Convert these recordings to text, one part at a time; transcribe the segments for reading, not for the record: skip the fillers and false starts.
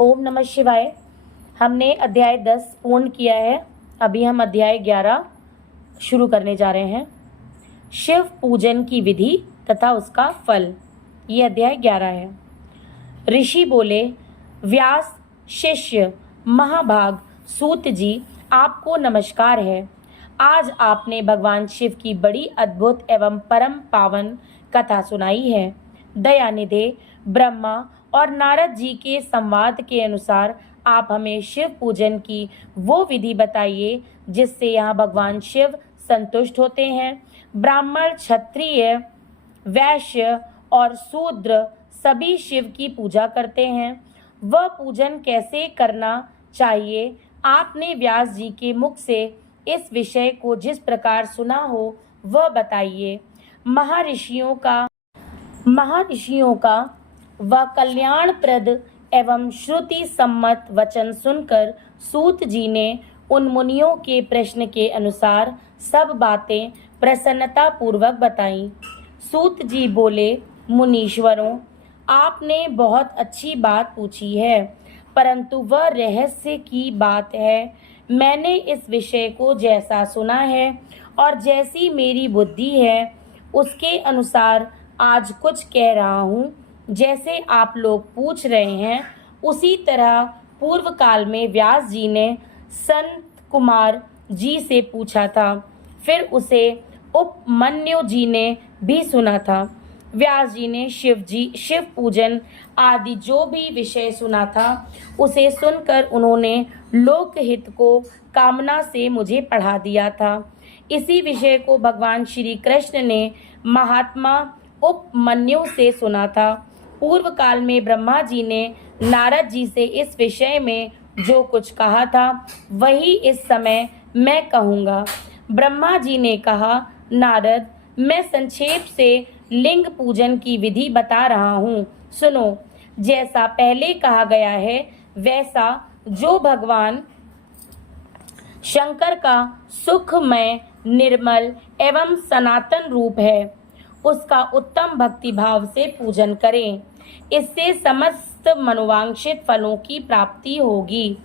ओम नमः शिवाय। हमने अध्याय 10 पूर्ण किया है। अभी हम अध्याय 11 शुरू करने जा रहे हैं। शिव पूजन की विधि तथा उसका फल, ये अध्याय 11 है। ऋषि बोले, व्यास शिष्य महाभाग सूत जी, आपको नमस्कार है। आज आपने भगवान शिव की बड़ी अद्भुत एवं परम पावन कथा सुनाई है। दयानिधे ब्रह्मा और नारद जी के संवाद के अनुसार आप हमें शिव पूजन की वो विधि बताइए जिससे यहाँ भगवान शिव संतुष्ट होते हैं। ब्राह्मण, क्षत्रिय, वैश्य और शूद्र सभी शिव की पूजा करते हैं। वह पूजन कैसे करना चाहिए, आपने व्यास जी के मुख से इस विषय को जिस प्रकार सुना हो वह बताइए। महर्षियों का वह कल्याणप्रद एवं श्रुति सम्मत वचन सुनकर सूत जी ने उन मुनियों के प्रश्न के अनुसार सब बातें प्रसन्नता पूर्वक बताईं। सूत जी बोले, मुनीश्वरों, आपने बहुत अच्छी बात पूछी है, परंतु वह रहस्य की बात है। मैंने इस विषय को जैसा सुना है और जैसी मेरी बुद्धि है उसके अनुसार आज कुछ कह रहा हूँ। जैसे आप लोग पूछ रहे हैं उसी तरह पूर्व काल में व्यास जी ने संत कुमार जी से पूछा था, फिर उसे उपमन्यु जी ने भी सुना था। व्यास जी ने शिव पूजन आदि जो भी विषय सुना था उसे सुनकर उन्होंने लोकहित को कामना से मुझे पढ़ा दिया था। इसी विषय को भगवान श्री कृष्ण ने महात्मा उपमन्यु से सुना था। पूर्व काल में ब्रह्मा जी ने नारद जी से इस विषय में जो कुछ कहा था वही इस समय मैं कहूँगा। ब्रह्मा जी ने कहा, नारद, मैं संक्षेप से लिंग पूजन की विधि बता रहा हूँ, सुनो। जैसा पहले कहा गया है वैसा जो भगवान शंकर का सुखमय, निर्मल एवं सनातन रूप है उसका उत्तम भक्ति भाव से पूजन करें। इससे समस्त मनोवांछित फलों की प्राप्ति होगी।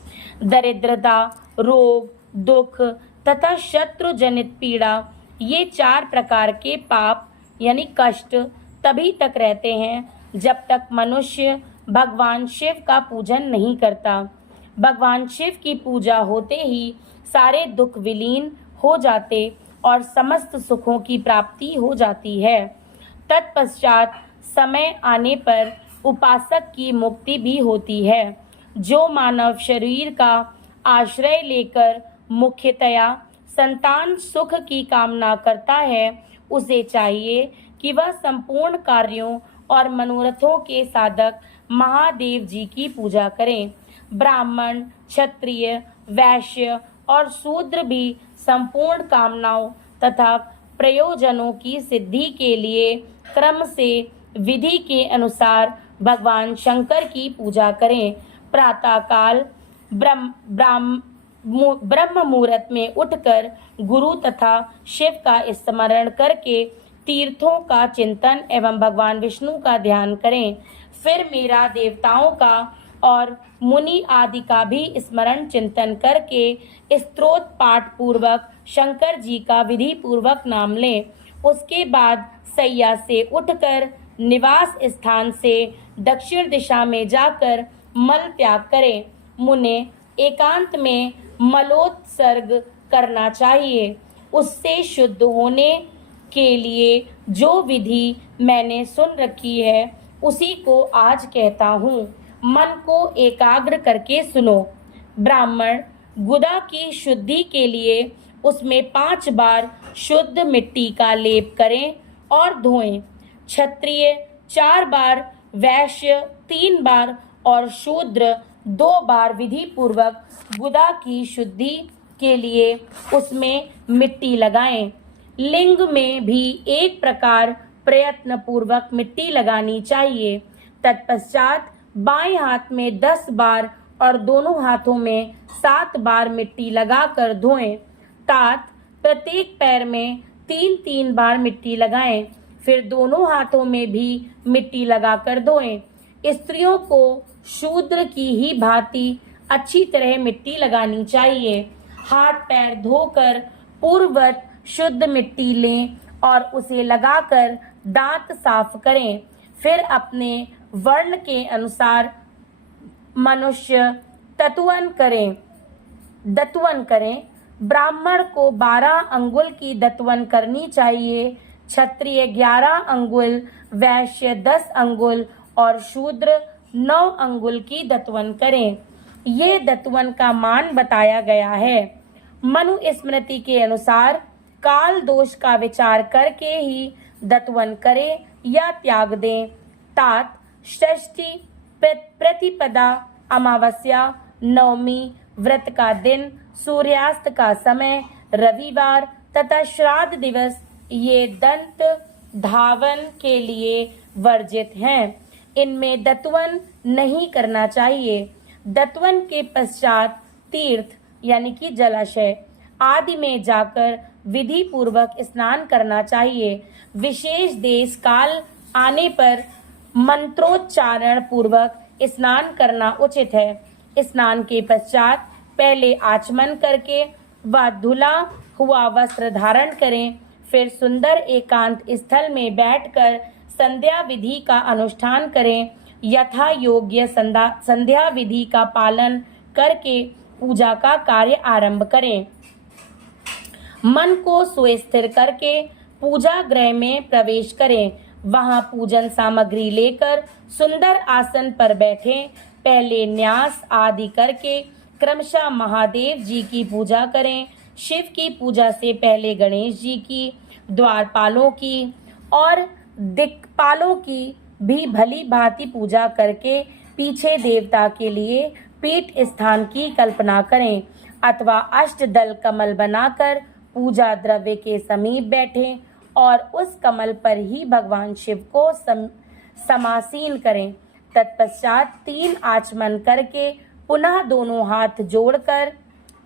दरिद्रता, रोग, दुख तथा शत्रु जनित पीड़ा, ये 4 प्रकार के पाप यानी कष्ट तभी तक रहते हैं जब तक मनुष्य भगवान शिव का पूजन नहीं करता। भगवान शिव की पूजा होते ही सारे दुख विलीन हो जाते और समस्त सुखों की प्राप्ति हो जाती है। तत्पश्चात समय आने पर उपासक की मुक्ति भी होती है। जो मानव शरीर का आश्रय लेकर मुख्यतया संतान सुख की कामना करता है उसे चाहिए कि वह संपूर्ण कार्यों और मनोरथों के साधक महादेव जी की पूजा करें। ब्राह्मण, क्षत्रिय, वैश्य और शूद्र भी संपूर्ण कामनाओं तथा प्रयोजनों की सिद्धि के लिए क्रम से विधि के अनुसार भगवान शंकर की पूजा करें। प्रातःकाल ब्रह्म मुहूर्त में उठकर गुरु तथा शिव का स्मरण करके तीर्थों का चिंतन एवं भगवान विष्णु का ध्यान करें। फिर मेरा देवताओं का और मुनि आदि का भी स्मरण चिंतन करके स्तोत्र पाठ पूर्वक शंकर जी का विधि पूर्वक नाम लें। उसके बाद सैया से उठकर निवास स्थान से दक्षिण दिशा में जाकर मल त्याग करें। मुने एकांत में मलोत्सर्ग करना चाहिए। उससे शुद्ध होने के लिए जो विधि मैंने सुन रखी है उसी को आज कहता हूँ। मन को एकाग्र करके सुनो। ब्राह्मण गुदा की शुद्धि के लिए उसमें 5 बार शुद्ध मिट्टी का लेप करें और धोएं। क्षत्रिय 4 बार, वैश्य 3 बार और शूद्र 2 बार विधि पूर्वक गुदा की शुद्धि के लिए उसमें मिट्टी लगाएं। लिंग में भी एक प्रकार प्रयत्न पूर्वक मिट्टी लगानी चाहिए। तत्पश्चात बाएं हाथ में 10 बार और दोनों हाथों में 7 बार मिट्टी लगाकर धोएं। तात प्रत्येक पैर में 3-3 बार मिट्टी लगाएं। फिर दोनों हाथों में भी मिट्टी लगाकर धोएं। स्त्रियों को शूद्र की ही भांति अच्छी तरह मिट्टी लगानी चाहिए। हाथ पैर धोकर पूर्ववत शुद्ध मिट्टी लें और उसे लगाकर दांत साफ करें। फिर अपने वर्ण के अनुसार मनुष्य दतवन करें। ब्राह्मण को 12 अंगुल की दतवन करनी चाहिए, क्षत्रिय 11 अंगुल, वैश्य 10 अंगुल और शूद्र 9 अंगुल की दतवन करें। ये दतवन का मान बताया गया है। मनु स्मृति के अनुसार काल दोष का विचार करके ही दतवन करें या त्याग दें। तात षष्ठी, प्रतिपदा, अमावस्या, नवमी, व्रत का दिन, सूर्यास्त का समय, रविवार तथा श्राद्ध दिवस ये दंत धावन के लिए वर्जित हैं। इनमें दतवन नहीं करना चाहिए। दतवन के पश्चात तीर्थ यानी कि जलाशय आदि में जाकर विधि पूर्वक स्नान करना चाहिए। विशेष देश काल आने पर मंत्रोच्चारण पूर्वक स्नान करना उचित है। स्नान के पश्चात पहले आचमन करके व धुला हुआ वस्त्र धारण करें। फिर सुंदर एकांत स्थल में बैठकर संध्या विधि का अनुष्ठान करें। यथा योग्य संध्या विधि का पालन करके पूजा का कार्य आरंभ करें। मन को सुस्थिर करके पूजा गृह में प्रवेश करें। वहां पूजन सामग्री लेकर सुंदर आसन पर बैठें। पहले न्यास आदि करके क्रमशः महादेव जी की पूजा करें। शिव की पूजा से पहले गणेश जी की, द्वारपालों की और दिक्पालों की भी भली भांति पूजा करके पीछे देवता के लिए पीठ स्थान की कल्पना करें अथवा अष्टदल कमल बनाकर पूजा द्रव्य के समीप बैठें और उस कमल पर ही भगवान शिव को समासीन करें। तत्पश्चात 3 आचमन करके पुनः दोनों हाथ जोड़कर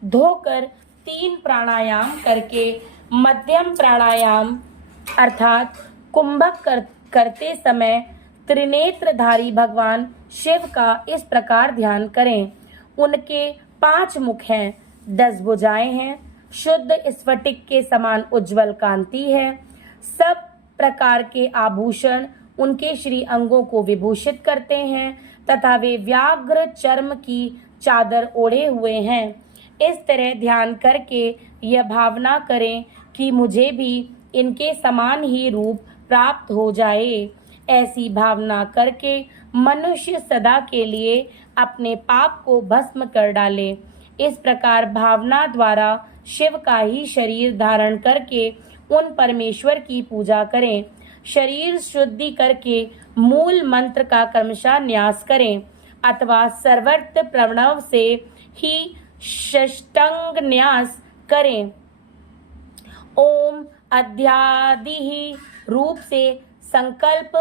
धोकर 3 प्राणायाम करके मध्यम प्राणायाम अर्थात कुंभक करते समय त्रिनेत्रधारी भगवान शिव का इस प्रकार ध्यान करें। उनके 5 मुख हैं, 10 भुजाएं हैं, शुद्ध स्फटिक के समान उज्जवल कांति है। सब प्रकार के आभूषण उनके श्री अंगों को विभूषित करते हैं तथा वे व्याघ्र चर्म की चादर ओढ़े हुए हैं। इस तरह ध्यान करके यह भावना करें कि मुझे भी इनके समान ही रूप प्राप्त हो जाए। ऐसी भावना करके मनुष्य सदा के लिए अपने पाप को भस्म कर डाले। इस प्रकार भावना द्वारा शिव का ही शरीर धारण करके उन परमेश्वर की पूजा करें। शरीर शुद्धि करके मूल मंत्र का क्रमशः न्यास करें अथवा सर्वत्र प्रणव से ही षष्टांग न्यास करें। ओम अध्यादि रूप से संकल्प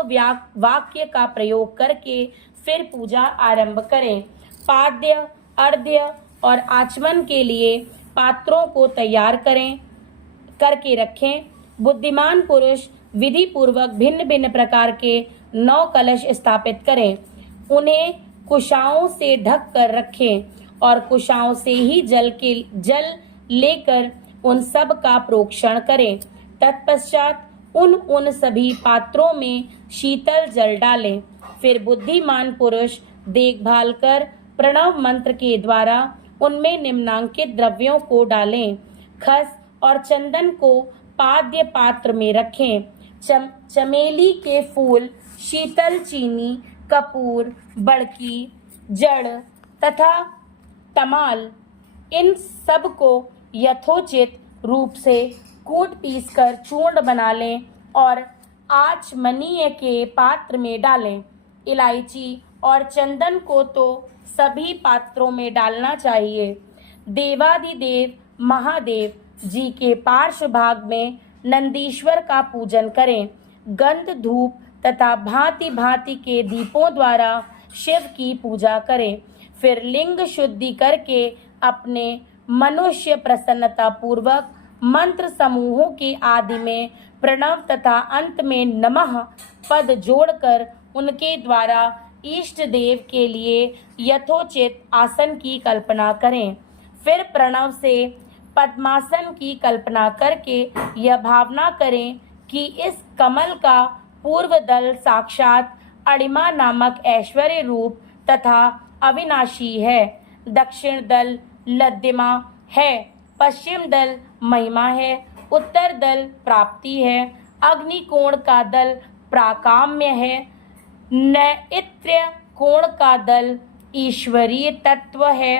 वाक्य का प्रयोग करके फिर पूजा आरंभ करें। पाद्य, अर्घ्य और आचमन के लिए पात्रों को तैयार करके रखें। बुद्धिमान पुरुष विधि पूर्वक भिन्न भिन्न प्रकार के 9 कलश स्थापित करें। उन्हें कुशाओं से ढक कर रखें और कुशाओं से ही जल लेकर उन सब का प्रोक्षण करें। तत्पश्चात उन सभी पात्रों में शीतल जल डालें। फिर बुद्धिमान पुरुष देखभाल कर प्रणव मंत्र के द्वारा उनमें निम्नांकित द्रव्यों को डालें। खस और चंदन को पाद्य पात्र में रखें। चमेली के फूल, शीतल चीनी, कपूर, बड़की, जड़ तथा तमाल इन सब को यथोचित रूप से कूट पीसकर चूर्ण बना लें और आचमनीय के पात्र में डालें। इलायची और चंदन को तो सभी पात्रों में डालना चाहिए। देवादिदेव महादेव जी के पार्श्व भाग में नंदीश्वर का पूजन करें। गंध, धूप तथा भांति भांति के दीपों द्वारा शिव की पूजा करें। फिर लिंग शुद्धि करके अपने मनुष्य प्रसन्नता पूर्वक मंत्र समूहों के आदि में प्रणव तथा अंत में नमः पद जोड़कर उनके द्वारा इष्ट देव के लिए यथोचित आसन की कल्पना करें। फिर प्रणव से पद्मासन की कल्पना करके यह भावना करें कि इस कमल का पूर्व दल साक्षात अणिमा नामक ऐश्वर्य रूप तथा अविनाशी है, दक्षिण दल लद्दिमा है, पश्चिम दल महिमा है, उत्तर दल प्राप्ति है, अग्निकोण का दल प्राकाम्य है, नैत्य कोण का दल ईश्वरीय तत्व है,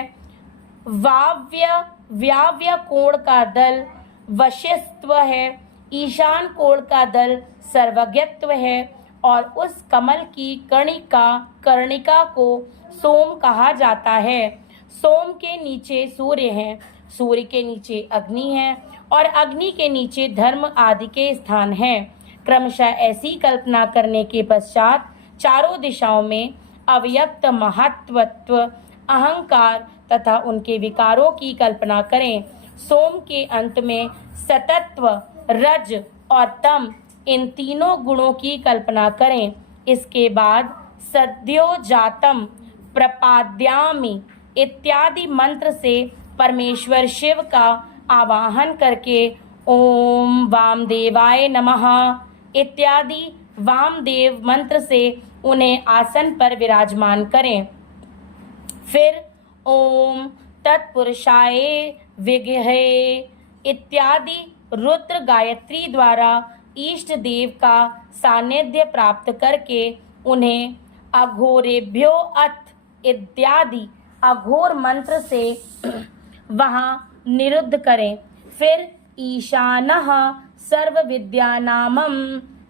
व्याव्य कोण का दल वशिष्ठत्व है, ईशान कोण का दल सर्वज्ञत्व है और उस कमल की कर्णिका को सोम कहा जाता है। सोम के नीचे सूर्य है, सूर्य के नीचे अग्नि है और अग्नि के नीचे धर्म आदि के स्थान हैं। क्रमशः ऐसी कल्पना करने के पश्चात चारों दिशाओं में अव्यक्त महत्वत्व, अहंकार तथा उनके विकारों की कल्पना करें। सोम के अंत में सतत्व, रज और तम इन तीनों गुणों की कल्पना करें। इसके बाद सद्योजातम प्रपाद्यामि इत्यादि मंत्र से परमेश्वर शिव का आवाहन करके ओम वामदेवाय नमः इत्यादि वामदेव मंत्र से उन्हें आसन पर विराजमान करें। फिर ओम तत्पुरुषाय विद्महे इत्यादि रुद्र गायत्री द्वारा इष्ट देव का सानिध्य प्राप्त करके उन्हें अघोरेभ्यो अथ इत्यादि अघोर मंत्र से वहां निरुद्ध करें। फिर ईशानः सर्व विद्यानामम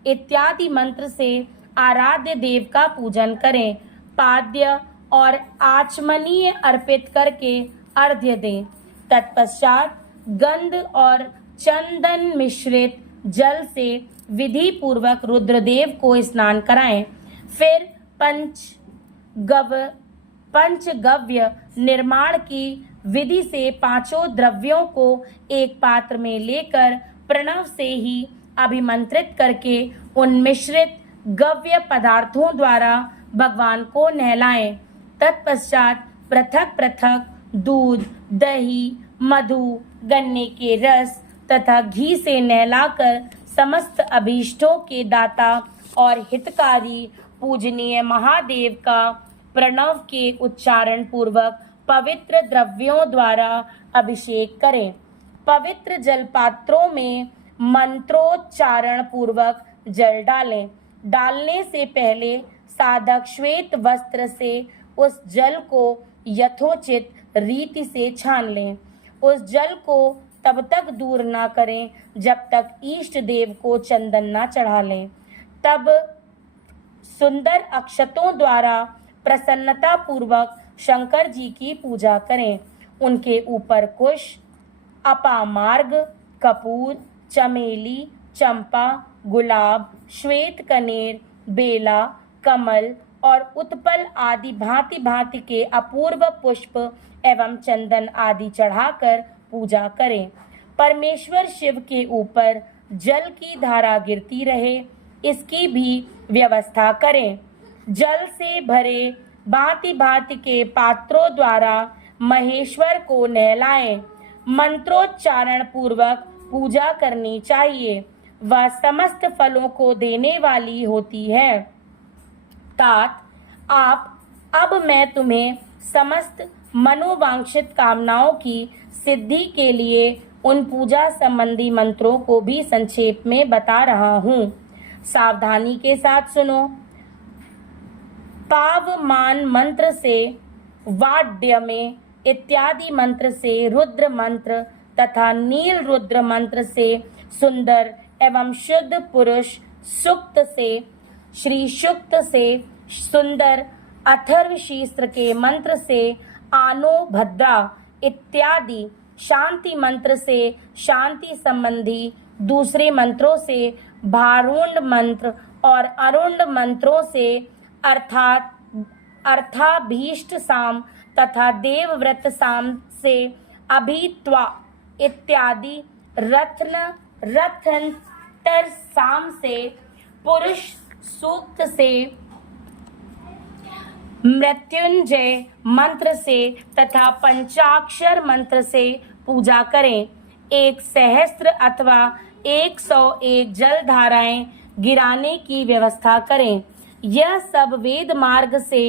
इत्यादि मंत्र से आराध्य देव का पूजन करें। पाद्य और आचमनीय अर्पित करके अर्घ्य दें। तत्पश्चात गंध और चंदन मिश्रित जल से विधि पूर्वक रुद्रदेव को स्नान कराएं। फिर पंचगव्य निर्माण की विधि से पांचों द्रव्यों को एक पात्र में लेकर प्रणव से ही अभिमंत्रित करके उन मिश्रित गव्य पदार्थों द्वारा भगवान को नहलाएं। तत्पश्चात पृथक पृथक दूध, दही, मधु, गन्ने के रस तथा घी से नहलाकर समस्त अभीष्टों के दाता और हितकारी पूजनीय महादेव का प्रणव के उच्चारण पूर्वक पवित्र द्रव्यों द्वारा अभिषेक करें। पवित्र जल पात्रों में मंत्रोच्चारण पूर्वक जल डालें। डालने से पहले साधक श्वेत वस्त्र से उस जल को यथोचित रीति से छान लें। उस जल को तब तक दूर ना करें जब तक इष्ट देव को चंदन ना चढ़ा लें। तब सुंदर अक्षतों द्वारा प्रसन्नता पूर्वक शंकर जी की पूजा करें। उनके ऊपर कुश, अपामार्ग, कपूर, चमेली, चंपा, गुलाब, श्वेत कनेर, बेला, कमल और उत्पल आदि भांति भांति के अपूर्व पुष्प एवं चंदन आदि चढ़ाकर पूजा करें। परमेश्वर शिव के ऊपर जल की धारा गिरती रहे, इसकी भी व्यवस्था करें। जल से भरे भांति भांति के पात्रों द्वारा महेश्वर को नहलाएं। मंत्रोच्चारण पूर्वक पूजा करनी चाहिए। वह समस्त फलों को देने वाली होती है। तात अब मैं तुम्हें समस्त मनोवांछित कामनाओं की सिद्धि के लिए उन पूजा संबंधी मंत्रों को भी संक्षेप में बता रहा हूँ। सावधानी के साथ सुनो। पावमान मंत्र से, वाड्य में इत्यादि मंत्र से, रुद्र मंत्र तथा नील रुद्र मंत्र से, सुंदर एवं शुद्ध पुरुष सुक्त से, श्री सुक्त से, सुंदर अथर्व शीस्त्र के मंत्र से, आनो भद्रा इत्यादि शांति मंत्र से, शांति संबंधी दूसरे मंत्रों से, भारुंड मंत्र और अरुंड मंत्रों से अर्थाभीष्ट साम तथा देवव्रत साम से, अभित्वा इत्यादि रथंतर साम से, पुरुष सूक्त से, मृत्युंजय मंत्र से तथा पंचाक्षर मंत्र से पूजा करें। 1 सहस्त्र अथवा 101 जल धाराएं गिराने की व्यवस्था करें। यह सब वेद मार्ग से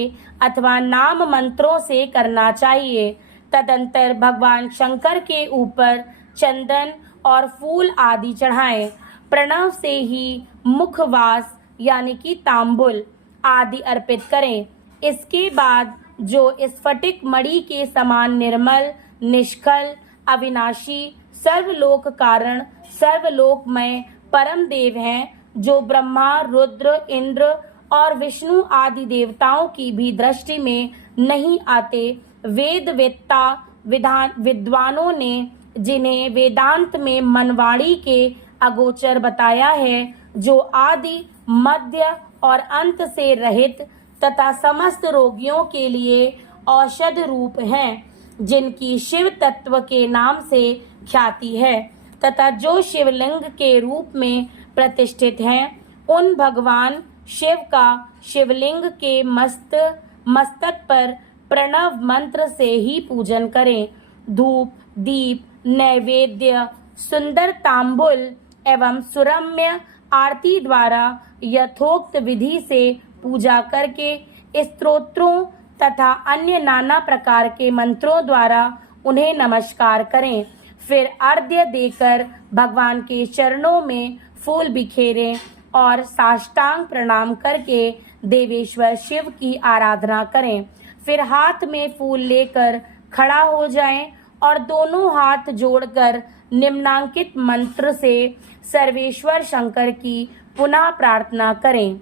अथवा नाम मंत्रों से करना चाहिए। तदंतर भगवान शंकर के ऊपर चंदन और फूल आदि चढ़ाएं। प्रणव से ही मुखवास यानी कि तांबुल आदि अर्पित करें। इसके बाद जो स्फटिक मणि के समान निर्मल, निष्कल, अविनाशी, सर्वलोक कारण, सर्वलोकमय परम देव हैं, जो ब्रह्मा, रुद्र, इंद्र और विष्णु आदि देवताओं की भी दृष्टि में नहीं आते, वेदवेत्ता विद्वानों ने जिन्हें वेदांत में मनवाणी के अगोचर बताया है, जो आदि, मध्य और अंत से रहित तथा समस्त रोगियों के लिए औषध रूप हैं, जिनकी शिव तत्व के नाम से ख्याति है तथा जो शिवलिंग के रूप में प्रतिष्ठित हैं, उन भगवान शिव का शिवलिंग के मस्तक पर प्रणव मंत्र से ही पूजन करें। धूप, दीप, नैवेद्य, सुंदर तांबुल एवं सुरम्य आरती द्वारा यथोक्त विधि से पूजा करके स्तोत्रों तथा अन्य नाना प्रकार के मंत्रों द्वारा उन्हें नमस्कार करें। फिर अर्घ्य देकर भगवान के चरणों में फूल बिखेरें और साष्टांग प्रणाम करके देवेश्वर शिव की आराधना करें। फिर हाथ में फूल लेकर खड़ा हो जाएं और दोनों हाथ जोड़कर निम्नांकित मंत्र से सर्वेश्वर शंकर की पुनः प्रार्थना करें।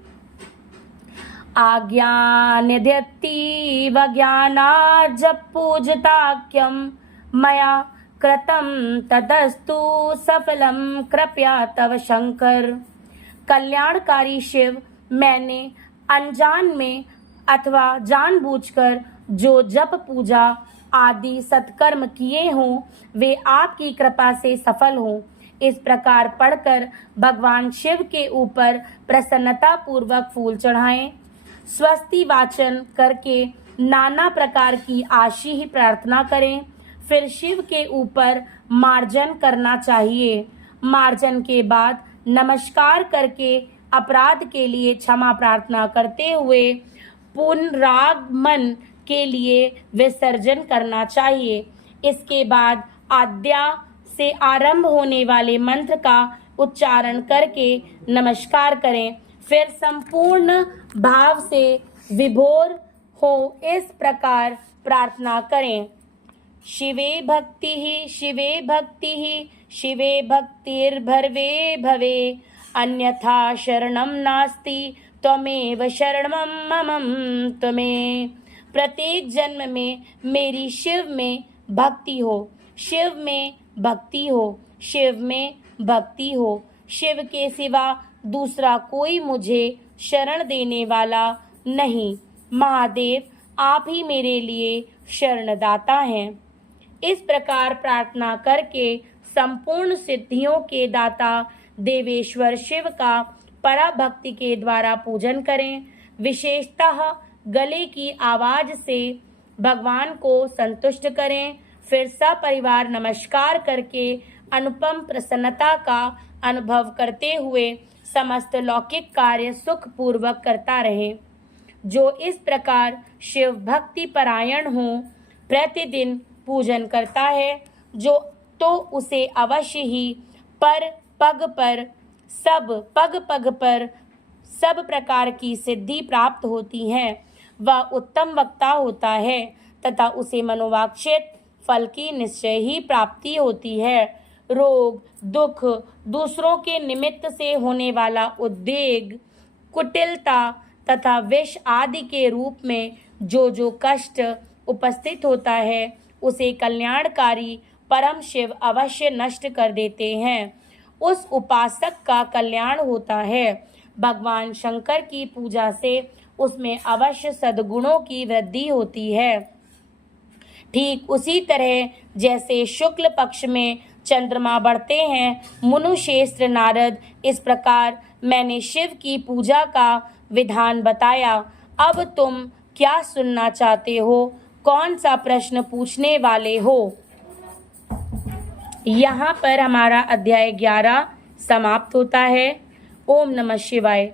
आज्ञान्यद्यति वज्ञानार्जप पूजताख्यं मया कृतं तदस्तु सफलम कृपया तव शंकर। कल्याणकारी शिव, मैंने अनजान में अथवा जानबूझकर जो जप पूजा आदि सत्कर्म किए हों, वे आपकी कृपा से सफल हों। इस प्रकार पढ़कर भगवान शिव के ऊपर प्रसन्नता पूर्वक फूल चढ़ाएं। स्वस्ति वाचन करके नाना प्रकार की आशी ही प्रार्थना करें। फिर शिव के ऊपर मार्जन करना चाहिए। मार्जन के बाद नमस्कार करके अपराध के लिए क्षमा प्रार्थना करते हुए पुनरागमन के लिए विसर्जन करना चाहिए। इसके बाद आद्या से आरंभ होने वाले मंत्र का उच्चारण करके नमस्कार करें। फिर संपूर्ण भाव से विभोर हो इस प्रकार प्रार्थना करें। शिवे भक्ति शिवे भक्तिर्भर्वे भवे, अन्यथा शरणं नास्ति त्वमेव शरणं मम त्वमेव। प्रत्येक जन्म में मेरी शिव में भक्ति हो, शिव में भक्ति हो, शिव में भक्ति हो। शिव के सिवा दूसरा कोई मुझे शरण देने वाला नहीं। महादेव, आप ही मेरे लिए शरणदाता हैं। इस प्रकार प्रार्थना करके संपूर्ण सिद्धियों के दाता देवेश्वर शिव का पराभक्ति के द्वारा पूजन करें। विशेषतः गले की आवाज से भगवान को संतुष्ट करें। फिर सपरिवार नमस्कार करके अनुपम प्रसन्नता का अनुभव करते हुए समस्त लौकिक कार्य सुख पूर्वक करता रहे। जो इस प्रकार शिव भक्ति परायण हो, प्रतिदिन पूजन करता है, जो तो उसे अवश्य ही पग पग पर सब प्रकार की सिद्धि प्राप्त होती है। वह उत्तम वक्ता होता है तथा उसे मनोवांछित फल की निश्चय ही प्राप्ति होती है। रोग, दुख, दूसरों के निमित्त से होने वाला उद्वेग, कुटिलता तथा विष आदि के रूप में जो कष्ट उपस्थित होता है, उसे कल्याणकारी परम शिव अवश्य नष्ट कर देते हैं। उस उपासक का कल्याण होता है। भगवान शंकर की पूजा से उसमें अवश्य सद्गुणों की वृद्धि होती है। ठीक उसी तरह जैसे शुक्ल पक्ष में चंद्रमा बढ़ते हैं, मुनुश्रेष्ठ नारद इस प्रकार मैंने शिव की पूजा का विधान बताया। अब तुम क्या सुनना चाहते हो? कौन सा प्रश्न पूछने वाले हो? यहाँ पर हमारा अध्याय 11 समाप्त होता है। ओम नमः शिवाय।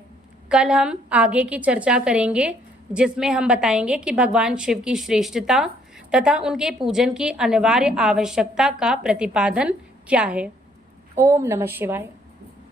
कल हम आगे की चर्चा करेंगे, जिसमें हम बताएंगे कि भगवान शिव की श्रेष्ठता तथा उनके पूजन की अनिवार्य आवश्यकता का प्रतिपादन क्या है। ओम नमः शिवाय।